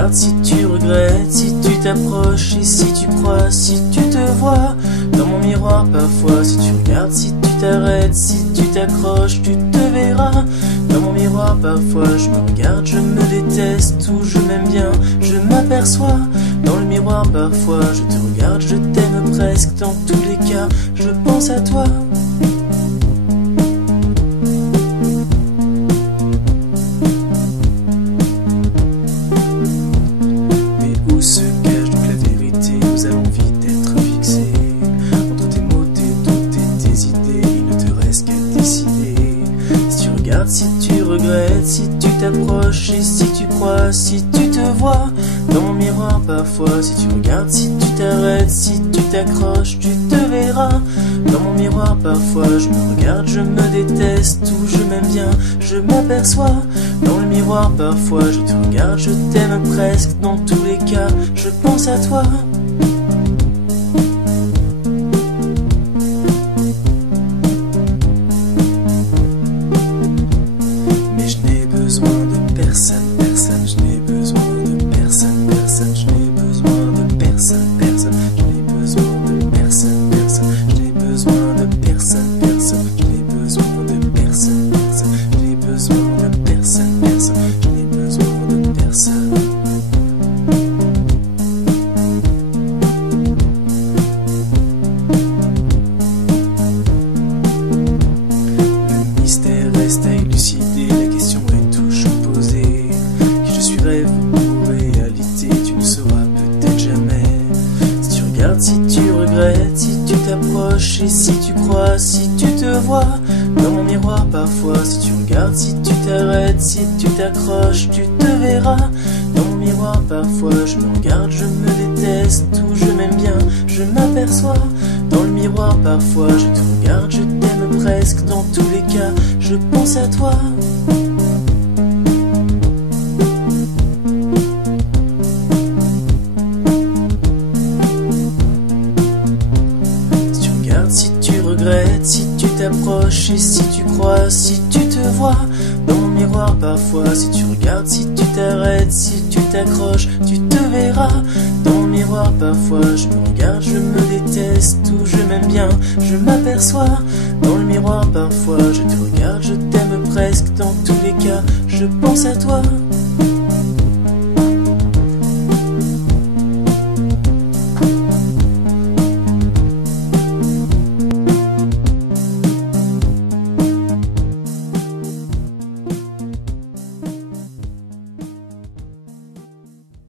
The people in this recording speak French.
regardes, si tu regrettes, si tu t'approches et si tu crois, si tu te vois dans mon miroir parfois. Si tu regardes, si tu t'arrêtes, si tu t'accroches, tu te verras dans mon miroir parfois. Je me regarde, je me déteste ou je m'aime bien, je m'aperçois dans le miroir parfois. Je te regarde, je t'aime presque, dans tous les cas je pense à toi. Mais où se cache donc la vérité? Nous allons vite être fixés entre tes mots, tes doutes et tes idées. Il ne te reste qu'à décider. Si tu regardes, si tu regrettes, si tu t'approches et si tu crois, si tu te vois dans mon miroir parfois. Si tu regardes, si tu t'arrêtes, si tu t'accroches, tu te verras dans mon miroir parfois. Je me regarde, je me déteste ou je m'aime bien, je m'aperçois dans le miroir parfois. Je te regarde, je t'aime presque, dans tous les cas je pense à toi. Mais je n'ai besoin de personne, personne, je n'ai besoin de personne, personne, je n'ai besoin de personne, personne, je n'ai besoin de personne, personne, je n'ai besoin de personne, personne, je n'ai besoin de personne, personne, je n'ai besoin de personne, personne, je n'ai besoin de personne. Le mystère reste à élucider, la question est toujours posée. Qui je suis, rêve ou réalité, tu ne sauras peut-être jamais. Si tu regardes, si tu regrettes, si tu t'approches et si tu crois, si tu te vois dans mon miroir parfois. Si tu regardes, si tu t'arrêtes, si tu t'accroches, tu te verras dans mon miroir parfois. Je me regarde, je me déteste ou je m'aime bien, je m'aperçois dans le miroir parfois. Je te regarde, je t'aime presque, dans tous les cas je pense à toi. Si tu regardes, si tu regrettes, si tu t'approches et si tu crois, si tu te vois dans mon miroir parfois. Si tu regardes, si tu t'arrêtes, si tu t'accroches, tu te verras dans mon miroir parfois. Je me regarde, je me déteste ou je m'aime bien, je m'aperçois dans le miroir parfois. Je te regarde, je t'aime presque, dans tous les cas je pense à toi.